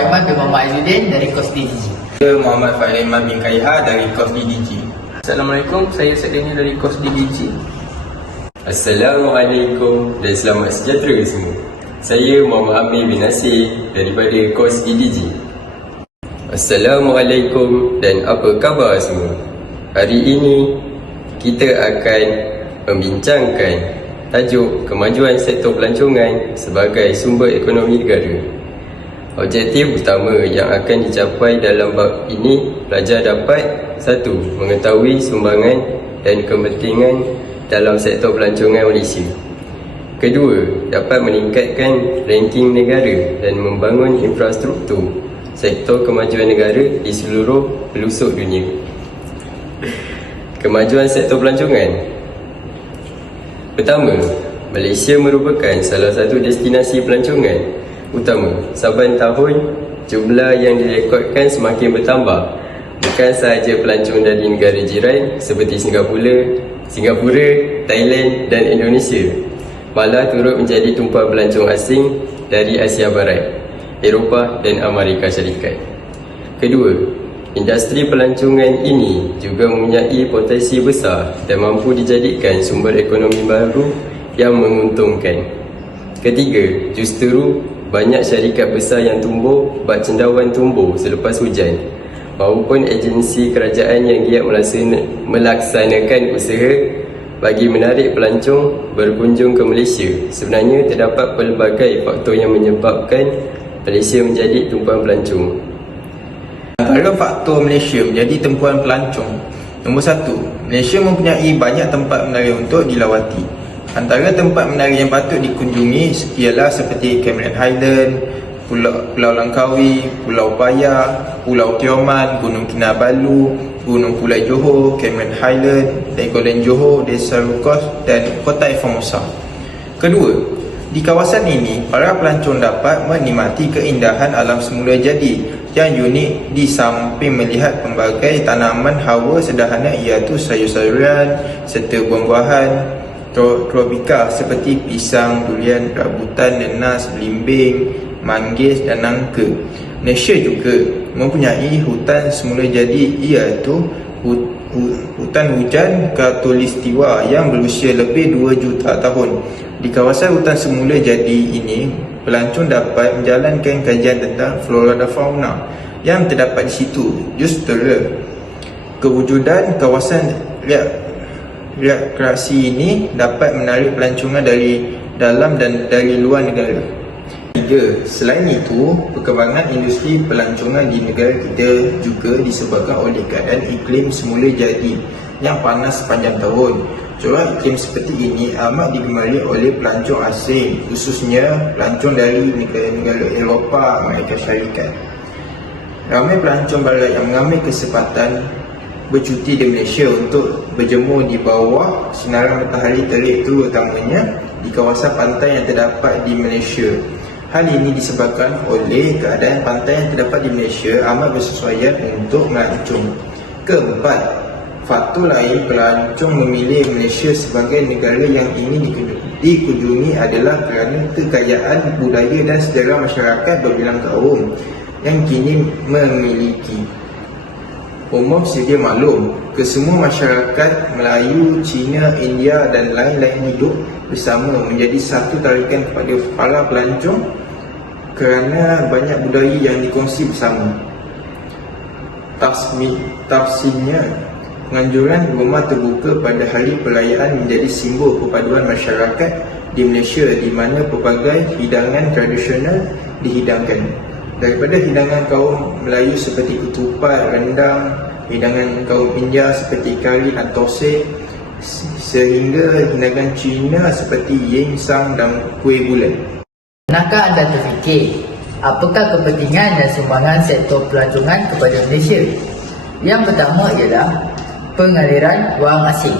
Sulaiman bin Muhammad Aizudin dari Kos DDG. Saya Muhammad Fahriman bin Kaiha dari Kos DDG. Assalamualaikum, saya Sadini dari Kos DDG. Assalamualaikum dan selamat sejahtera semua. Saya Muhammad Amir bin Nasir daripada Kos DDG. Assalamualaikum dan apa khabar semua? Hari ini kita akan membincangkan tajuk kemajuan sektor pelancongan sebagai sumber ekonomi negara. Objektif utama yang akan dicapai dalam bab ini, pelajar dapat 1. Mengetahui sumbangan dan kepentingan dalam sektor pelancongan Malaysia. 2. Dapat meningkatkan ranking negara dan membangun infrastruktur sektor kemajuan negara di seluruh pelosok dunia. Kemajuan sektor pelancongan. Pertama, Malaysia merupakan salah satu destinasi pelancongan utama. Saban tahun, jumlah yang direkodkan semakin bertambah. Bukan sahaja pelancong dari negara jiran seperti Singapura, Thailand dan Indonesia, malah turut menjadi tumpuan pelancong asing dari Asia Barat, Eropah dan Amerika Syarikat. Kedua, industri pelancongan ini juga mempunyai potensi besar dan mampu dijadikan sumber ekonomi baru yang menguntungkan. Ketiga, justru banyak syarikat besar yang tumbuh bak cendawan tumbuh selepas hujan, maupun agensi kerajaan yang giat melaksanakan usaha bagi menarik pelancong berkunjung ke Malaysia. Sebenarnya terdapat pelbagai faktor yang menyebabkan Malaysia menjadi tumpuan pelancong. Antara faktor Malaysia menjadi tumpuan pelancong, nombor 1, Malaysia mempunyai banyak tempat menarik untuk dilawati. Antara tempat menarik yang patut dikunjungi ialah seperti Cameron Highland, Pulau Langkawi, Pulau Paya, Pulau Tioman, Gunung Kinabalu, Gunung Pulai Johor, Cameron Highland, Legoland Johor, Desa Rukos dan Kota Formosa. Kedua, di kawasan ini, para pelancong dapat menikmati keindahan alam semula jadi yang unik. Di samping melihat pelbagai tanaman hawa sederhana iaitu sayur-sayuran serta buah-buahan tropika seperti pisang, durian, rambutan, nenas, belimbing, manggis dan nangka. Malaysia juga mempunyai hutan semula jadi iaitu hutan hujan Khatulistiwa yang berusia lebih 2 juta tahun. Di kawasan hutan semula jadi ini, pelancong dapat menjalankan kajian tentang flora dan fauna yang terdapat di situ. Justru kewujudan kawasan rekreasi ini dapat menarik pelancongan dari dalam dan dari luar negara. 3. Selain itu, perkembangan industri pelancongan di negara kita juga disebabkan oleh keadaan iklim semula jadi yang panas sepanjang tahun. Corak iklim seperti ini amat digemari oleh pelancong asing, khususnya pelancong dari negara-negara Eropah, Amerika Syarikat. Ramai pelancong barat yang mengambil kesempatan bercuti di Malaysia untuk berjemur di bawah sinaran matahari terik, terutamanya di kawasan pantai yang terdapat di Malaysia. Hal ini disebabkan oleh keadaan pantai yang terdapat di Malaysia amat bersesuaian untuk melancong. Keempat, faktor lain pelancong memilih Malaysia sebagai negara yang ingin dikunjungi adalah kerana kekayaan budaya dan sejarah masyarakat berbilang kaum yang kini memiliki. Umum sedia maklum, kesemua masyarakat Melayu, Cina, India dan lain-lain hidup bersama menjadi satu tarikan kepada para pelancong kerana banyak budaya yang dikongsi bersama. Tafsirnya, penganjuran rumah terbuka pada hari perayaan menjadi simbol perpaduan masyarakat di Malaysia di mana pelbagai hidangan tradisional dihidangkan. Daripada hidangan kaum Melayu seperti ketupat, rendang, hidangan kaum India seperti kari dan tosek, sehingga hidangan Cina seperti yin sang dan kuih bulan. Pernahkah anda terfikir apakah kepentingan dan sumbangan sektor pelancongan kepada Malaysia? Yang pertama ialah pengaliran wang asing.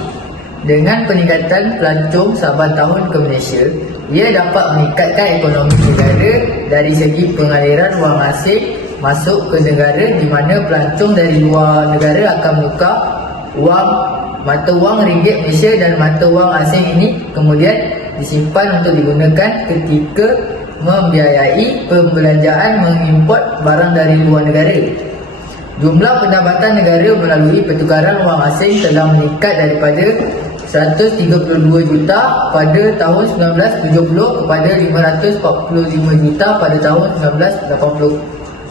Dengan peningkatan pelancong saban tahun ke Malaysia, ia dapat meningkatkan ekonomi negara dari segi pengaliran wang asing masuk ke negara di mana pelancong dari luar negara akan menukar mata wang ringgit Malaysia dan mata wang asing ini kemudian disimpan untuk digunakan ketika membiayai pembelanjaan mengimport barang dari luar negara. Jumlah pendapatan negara melalui pertukaran wang asing telah meningkat daripada 132 juta pada tahun 1970 kepada 545 juta pada tahun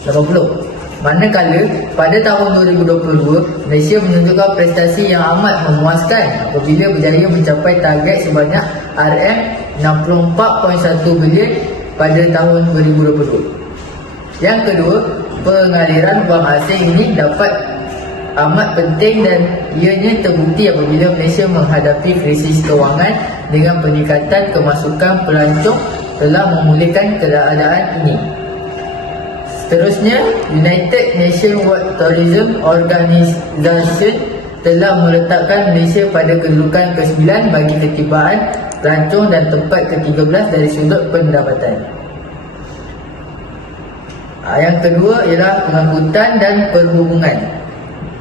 1980. Manakala pada tahun 2022, Malaysia menunjukkan prestasi yang amat memuaskan apabila berjaya mencapai target sebanyak RM64.1 bilion pada tahun 2022. Yang kedua, pengaliran wang asing ini dapat amat penting dan ianya terbukti apabila Malaysia menghadapi krisis kewangan dengan peningkatan kemasukan pelancong telah memulihkan keadaan ini. Seterusnya, United Nations World Tourism Organization telah meletakkan Malaysia pada kedudukan ke-9 bagi ketibaan pelancong dan tempat ke-13 dari sudut pendapatan. Yang kedua ialah pengangkutan dan perhubungan.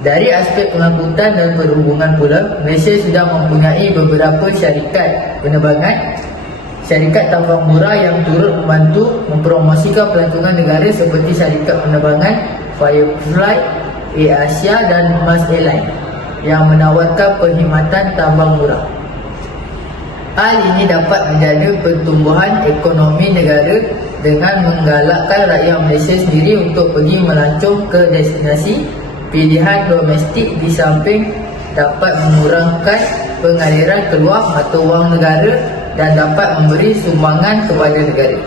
Dari aspek pengangkutan dan perhubungan pula, Malaysia sudah mempunyai beberapa syarikat penerbangan, syarikat tampang murah yang turut membantu mempromosikan pelancongan negara seperti syarikat penerbangan Firefly, AirAsia dan Mas Airline yang menawarkan perkhidmatan tambang murah. Hal ini dapat menjaga pertumbuhan ekonomi negara dengan menggalakkan rakyat Malaysia sendiri untuk pergi melancong ke destinasi pilihan domestik, di samping dapat mengurangkan pengaliran keluar mata wang negara dan dapat memberi sumbangan kepada negara.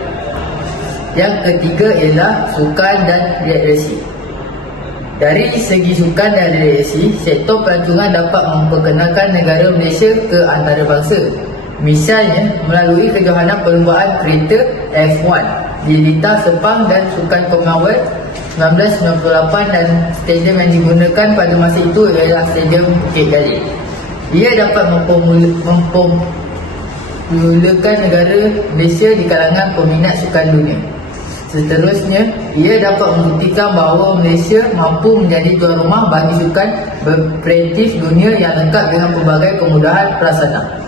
Yang ketiga ialah sukan dan rekreasi. Dari segi sukan dan rekreasi, sektor pelancongan dapat memperkenalkan negara Malaysia ke antarabangsa. Misalnya melalui kejohanan perlumbaan kereta F1 di Lita Sepang dan Sukan Commonwealth 1998, dan stadium yang digunakan pada masa itu ialah Stadium Bukit Jalil. Ia dapat mempermulakan negara Malaysia di kalangan peminat sukan dunia. Seterusnya, ia dapat membuktikan bahawa Malaysia mampu menjadi tuan rumah bagi sukan berprestij dunia yang lengkap dengan pelbagai kemudahan prasarana.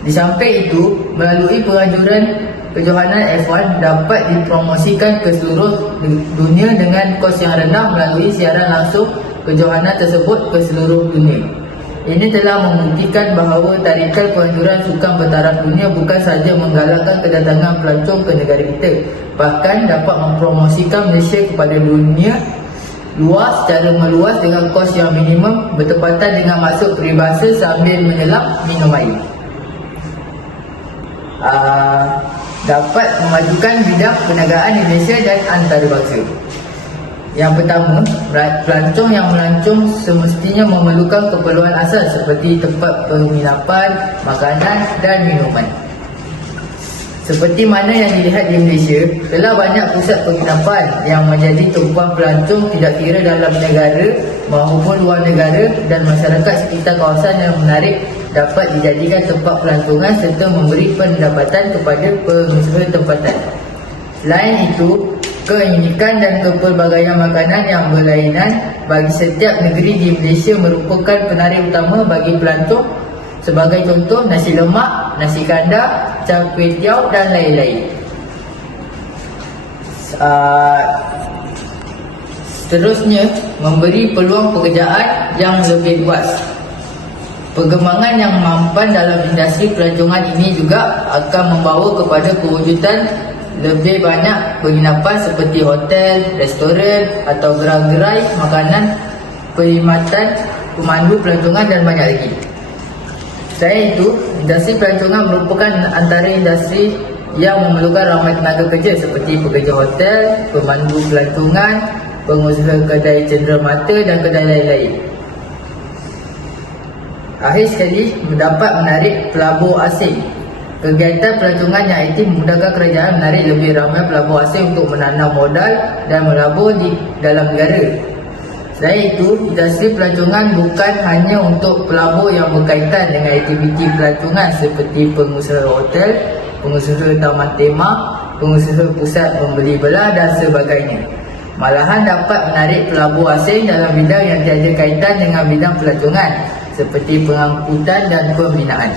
Di samping itu, melalui penganjuran kejohanan F1 dapat dipromosikan ke seluruh dunia dengan kos yang rendah melalui siaran langsung kejohanan tersebut ke seluruh dunia. Ini telah membuktikan bahawa tarikan penganjuran sukan bertaraf dunia bukan sahaja menggalakkan kedatangan pelancong ke negara kita, bahkan dapat mempromosikan Malaysia kepada dunia luar secara meluas dengan kos yang minimum, bertepatan dengan maksud peribahasa sambil menyelam minum air. Dapat memajukan bidang perniagaan di Malaysia dan antarabangsa. Yang pertama, pelancong yang melancong semestinya memerlukan keperluan asas seperti tempat penginapan, makanan dan minuman. Seperti mana yang dilihat di Malaysia, telah banyak pusat penginapan yang menjadi tumpuan pelancong tidak kira dalam negara maupun luar negara, dan masyarakat sekitar kawasan yang menarik dapat dijadikan tempat pelancongan serta memberi pendapatan kepada pengusaha tempatan. Selain itu, keunikan dan kepelbagaian makanan yang berlainan bagi setiap negeri di Malaysia merupakan penarik utama bagi pelancong. Sebagai contoh, nasi lemak, nasi kandar, char kway teow dan lain-lain. Seterusnya, memberi peluang pekerjaan yang lebih luas. Perkembangan yang mampan dalam industri pelancongan ini juga akan membawa kepada kewujudan lebih banyak penginapan seperti hotel, restoran atau gerai-gerai makanan, perkhidmatan, pemandu pelancongan dan banyak lagi. Selain itu, industri pelancongan merupakan antara industri yang memerlukan ramai tenaga kerja seperti pekerja hotel, pemandu pelancongan, pengusaha kedai cenderamata dan kedai lain-lain. Akhir sekali, mendapat menarik pelabur asing. Kegiatan pelancongan yang aktif memudahkan kerajaan menarik lebih ramai pelabur asing untuk menanam modal dan melabur di dalam negara. Selain itu, industri pelancongan bukan hanya untuk pelabur yang berkaitan dengan aktiviti pelancongan seperti pengusaha hotel, pengusaha taman tema, pengusaha pusat membeli belah dan sebagainya. Malahan dapat menarik pelabur asing dalam bidang yang tiada kaitan dengan bidang pelancongan seperti pengangkutan dan pembinaan.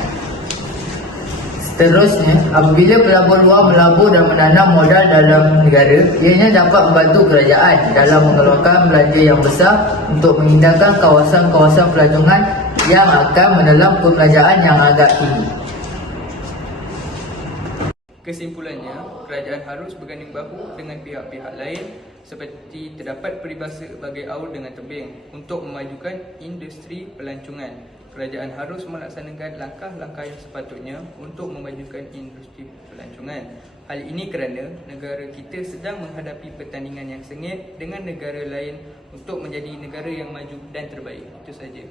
Seterusnya, apabila pelabur luar melabur dan menanam modal dalam negara, ianya dapat membantu kerajaan dalam mengeluarkan belanja yang besar untuk mengindahkan kawasan-kawasan pelancongan yang akan menelan perbelanjaan yang agak tinggi. Kesimpulannya, kerajaan harus berganding bahu dengan pihak-pihak lain seperti terdapat peribahasa bagai aur dengan tebing untuk memajukan industri pelancongan. Kerajaan harus melaksanakan langkah-langkah yang sepatutnya untuk memajukan industri pelancongan. Hal ini kerana negara kita sedang menghadapi pertandingan yang sengit dengan negara lain untuk menjadi negara yang maju dan terbaik. Itu saja.